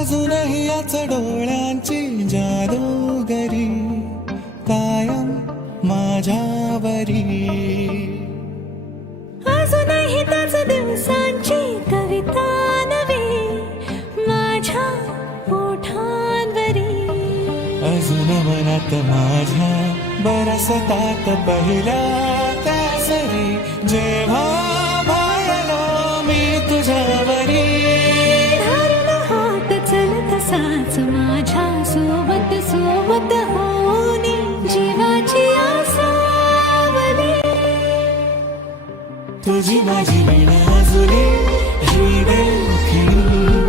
अजूनही याच डोळ्यांची जादूगरी कायम माझ्यावरी. अजूनही त्याच दिवसांची कविता नवी माझ्या ओठांवरी. अजून मनात माझ्या बरसतात पहिल्या त्या सरी जेव्हा भाळलो मी तुझ्यावरी. धरून हात चल तसाच माझ्या सोबत सोबत होनी जीवाची आसावली. तुझी माझी वीणा जुली ही देखणी